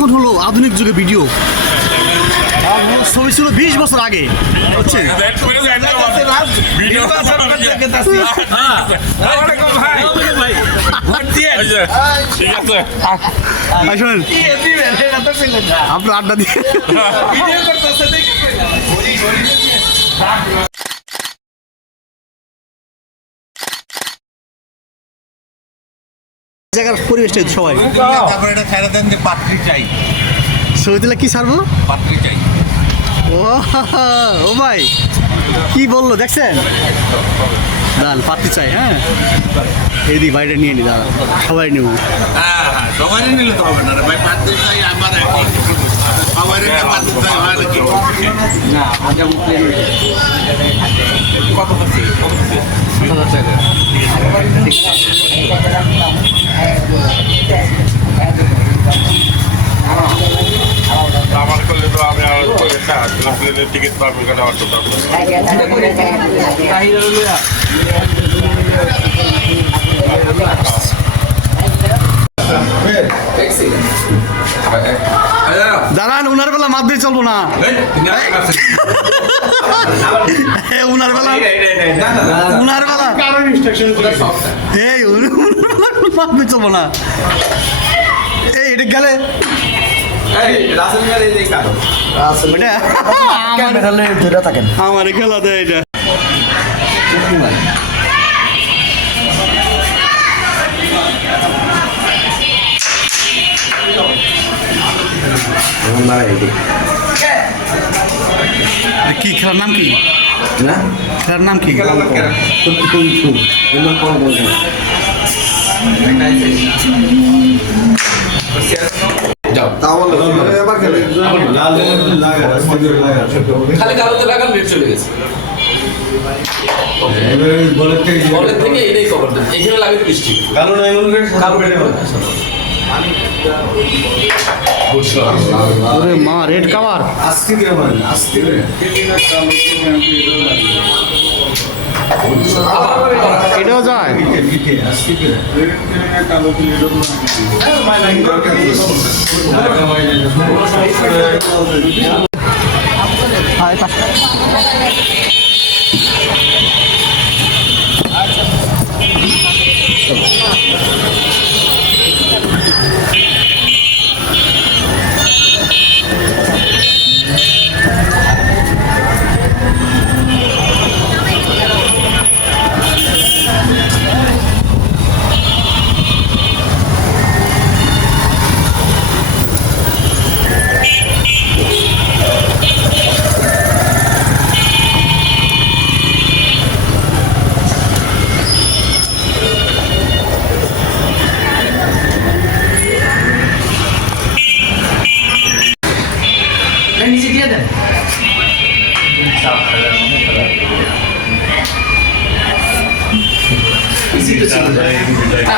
এখন হলো আধুনিক যুগে ভিডিও, ছবি ছিল 20 বছর আগে, বুঝছেন? আপনার আড্ডা দিয়ে জায়গার পরিবেশটা সবাই ছবি দিলে কি ছাড়বো? ও ভাই কি বললো দেখছেন? দাঁড়ান পাত্রী চাই। হ্যাঁ এদিকে বাইরে নিয়ে নি, দাঁড়ান সবাই নেব। সবাই নিলে তো হবে না রে ভাই, পাত্রী চাই আমার সবাই পাত্রী চাই হয় নাকি না? কত পাচ্ছি আমার করলে তো আমি প্লেনের টিকিট পাবো কেন? আমার তো দাঁড়ান, উনার বেলা মাত দিয়ে চলবো না। উনার বেলা এই মাত দিয়ে চলবো না। এই এটা গেলে আমার খেলা দেয় এটা। কি খেলার নাম কি? খেলার নাম কি? খালি কালোতে লাগাল বের চলে গেছে। বলের থেকে এটাই কভার দেন, এখানে লাগাতে বৃষ্টি কালো নাই কালো বেটে মা রেড কাভার এটাও যায়।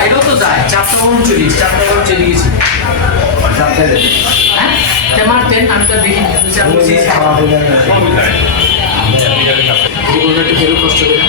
এটাও তো যায় 4:39 চলে গেছি। মারতেন আমি তো দেখিনি, কষ্ট করে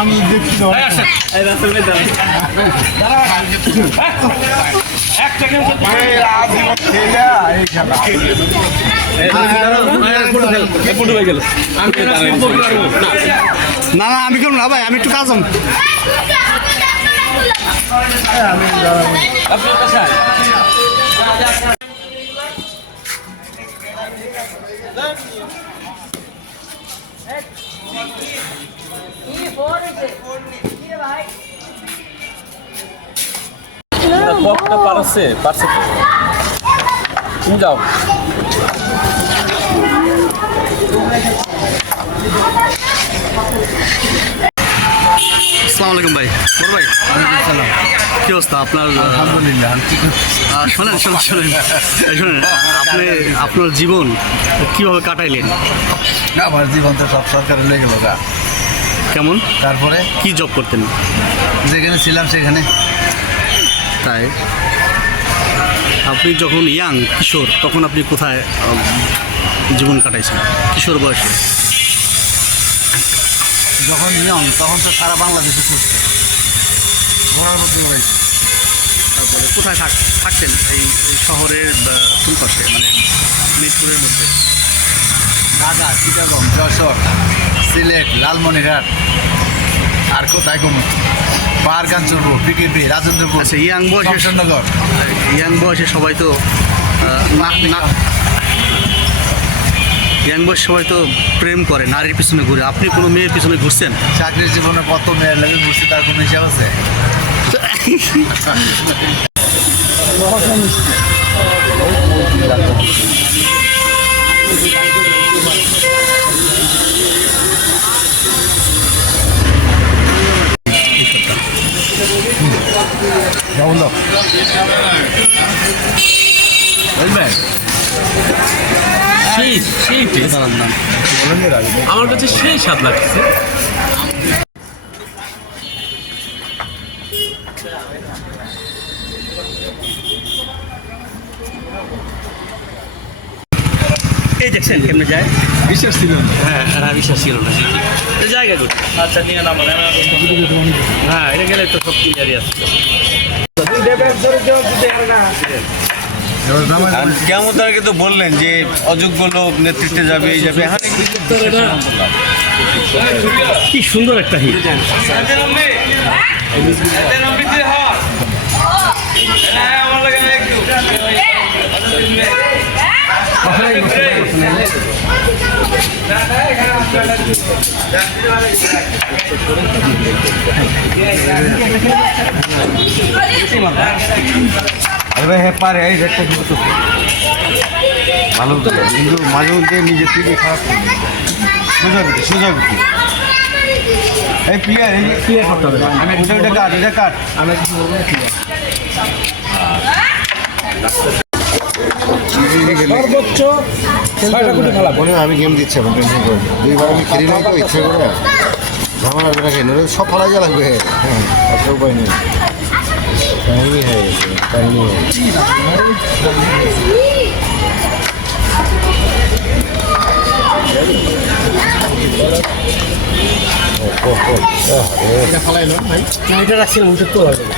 আমি দেখছি না না আমি কেমন না ভাই, আমি একটু কাজ পারছে তো তুমি যাও। আসসালামু আলাইকুম ভাই, বড় ভাই কি অবস্থা আপনার? আলহামদুলিল্লাহ। শোনেন শোনেন শোনেন শোনেন, আপনি আপনার জীবন কীভাবে কাটাইলেন? আমার জীবন তো সব সরকারে লেগে গেল গা। কেমন? তারপরে কি জব করতেন? যেখানে ছিলাম সেখানে। তাই আপনি যখন ইয়াং কিশোর তখন আপনি কোথায় জীবন কাটাইছেন কিশোর বয়সে? যখন নিয়ম তখন তো সারা বাংলাদেশে করছে, ঘোরার মধ্যে রয়েছে। তারপরে কোথায় থাকতেন এই শহরের কোন পাশে, মানে মিরপুরের মধ্যে? ঢাকা, চিটাগং, যশোর, সিলেট, লালমনিরহাট, আর কোথায় কমু, পাহাড়গাঞ্চপুর, পিকেপি, রাজেন্দ্রপুর। আচ্ছা, ইয়াং বয়সে শমশেরনগর। ইয়াং বয়সে সবাই তো ইয়াং বয়সে সবাই তো প্রেম করে, নারীর পিছনে ঘুরে। আপনি কোনো মেয়ের পিছনে ঘুরছেন? চাকরির জীবনে কত মেয়ের লাগে ঘুরছে, তার কোনো হিসাব আছে? বুঝলেন? সেই সেই টেস্ট আমার কাছে সেই স্বাদ লাগছে। এই দেখছেন কেমনে যায়? বিশ্বাস ছিল না। হ্যাঁ হ্যাঁ, বিশ্বাস ছিল না। জায়গা গুলো আচ্ছা নিয়ে নাম, হ্যাঁ এটা গেলে তো সব ক্লিয়ারই আছে। কেমন তারা কিন্তু বললেন যে অযোগ্য লোক নেতৃত্বে যাবে, এই যাবে। হ্যাঁ, কি সুন্দর একটা হিট। আরে হ্যাঁ পারে, এই রেটটা কিন্তু তো ভালো তো, কিন্তু মাঝে মধ্যে নিজের থেকে খারাপ করে। সোজা গতি এই প্লেয়ার, এই ক্লিয়ার করতে হবে। এটা কাট, এটা কাট। আমি সর্বোচ্চ 6টা কোটি খেলা। আমি গেম দিচ্ছি, আমার টেনশন করি। দুইবার আমি খেলি নাই তো, ইচ্ছে করে ঝামেলা লাগবে না, খেলে সব ফেলা যা লাগবে। হ্যাঁ, একটা উপায় নেই। কাহিনী হয়ে গেছে, কাহিনী হয়ে গেছে। এটা রাখছিলাম, ওটা তো হবে না।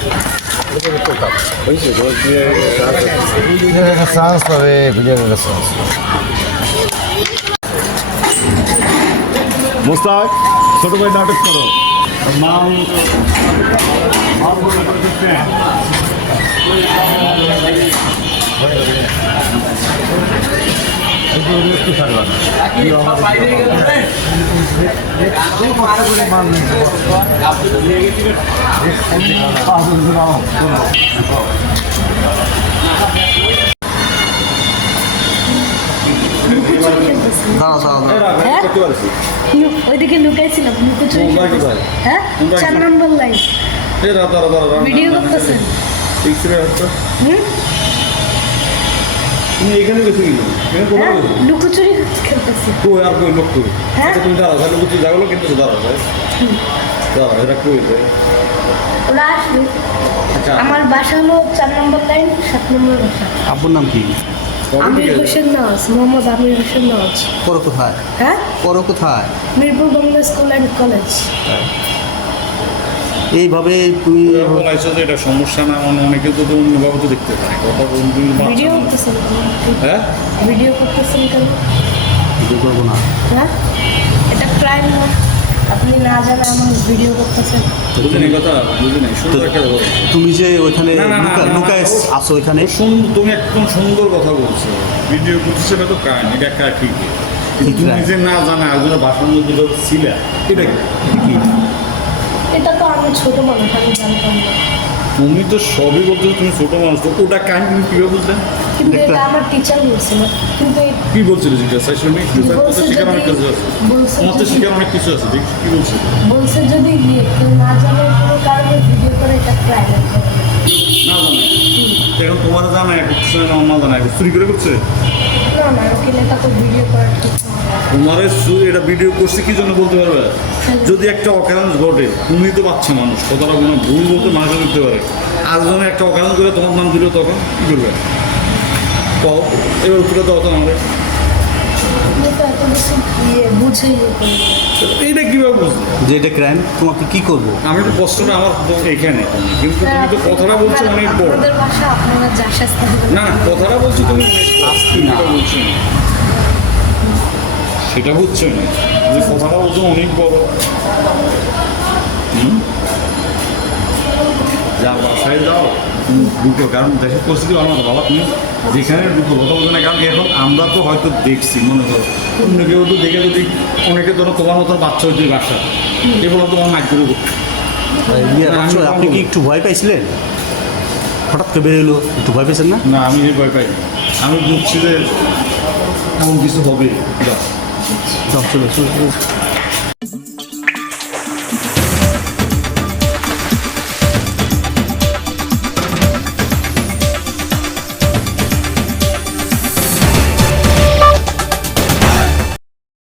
চান্স পাবে, বিজয়ের একটা চান্স। মোস্তাক, ছোট ভাই নাটক করো। নাম ওইদিকে লুকাইছিলাম, লুকোচুরি। হ্যাঁ, 4 নম্বর লাইন ভিডিও করতেছেন। তুমি এখানে গেছো কি? হ্যাঁ, লুকোচুরি খেলতেছি। কই আর কই লোক কই? হ্যাঁ, তুমি দাঁড়াও, তাহলে বুঝি যাগুলো কিন্তু দাঁড়াও, দাঁড়াও, এটা কই যায়? ওরা আসবে। আমার বাসা হলো 4 নম্বর লাইন, 7 নম্বর বাসা। আব্বুর নাম কি? আমির হোসেন নওয়াজ, মোহাম্মদ আমির হোসেন নওয়াজ। পড়ো কোথায়? হ্যাঁ, পড়ো কোথায়? Mirpur Bangla school and college. এইভাবে তুমি বলাইছো যে এটা সমস্যা না, মানে অনেকে তো অন্যভাবে তো দেখতে পারে। কথা বলতে ভিডিও করতেছেন কেন? হ্যাঁ, ভিডিও করতেছেন কেন? ভিডিও করবো না। হ্যাঁ, এটা ক্রাইম না। আপনি না জানেন আমার ভিডিও করতেছেন। বুঝিনি কথা, বুঝিনি। সুন্দর একটা কথা। তুমি যে ওইখানে না, না, না, না, না। লুকায় আসো ওইখানে, তুমি একদম সুন্দর কথা বলছো। ভিডিও করতেছে, এটা তো কাহিনী, এটা একটা ঠিক। ঠিক তুমি না। নিজে না জানা একজনের বাসার মধ্যে ছিল, এটা কি? এটা তো আমি ছোট মানুষ, আমি জানতাম না। তুমি তো সবই বলছো, তুমি ছোট মানুষ, তো ওটা কাহিনী তুমি কীভাবে বুঝলে? কিন্তু এটা আমার টিচার বলছিল। কিন্তু কি বলছিল যেটা সাইশন নেই? বলছে শিকার অনেক কিছু আছে, তোমার তো শিকার অনেক কিছু আছে। দেখ কি বলছিল? বলছে যদি কেউ না জানে কোনো কারণে ভিডিও করে এটা ক্রাইম। না জানে এখন তোমার জানা করছে না অন্য জানা চুরি করে করছে না না ওখানে তো ভিডিও করা ঠিক না। তোমারে এটা ভিডিও করছে কি জন্য বলতে পারবে যদি একটা অকারণ ঘটে তুমি তো বাচ্চা মানুষ কতটা কোনো ভুল বলতে মানুষ করতে পারে আর যখন একটা অকারণ করে তোমার নাম দিল তখন কী করবে কও এবার উত্তরটা দাও তো আমাদের আপনি তো এত বেশি বুঝে ইয়ে করেন। এইটা কীভাবে বুঝলে যে এটা ক্রাইম তোমাকে কি করবো? আমি তো প্রশ্নটা আমার এখানে কিন্তু তুমি তো কথাটা বলছো অনেক বড় আপনাদের বাসা আপনারা যা শাস্তি দেবেন। না না কথাটা বলছি তুমি শাস্তি না। সেটা বলছো না সেটা বুঝছো না যে কথাটা বলছো অনেক বড় যা বাসায় যাও তুমি ঢুকো কারণ দেশের পরিস্থিতি ভালো না বাবা তুমি যেখানে ঢুকো কথা বলছো না কারণ এখন আমরা তো হয়তো দেখছি মনে করো অন্য কেউ তো দেখে যদি অনেকে ধরো তোমার মতো বাচ্চা হচ্ছে বাসা এগুলো তোমার মাইক করে ইয়ে, না, আমি আসলে আপনি কি একটু ভয় পাইছিলেন? হঠাৎ করে বেরোলো, একটু ভয় পেয়েছেন না? না আমি এই ভয় পাই না। আমি বুঝছি যে এমন কিছু হবে চলো চলো চলো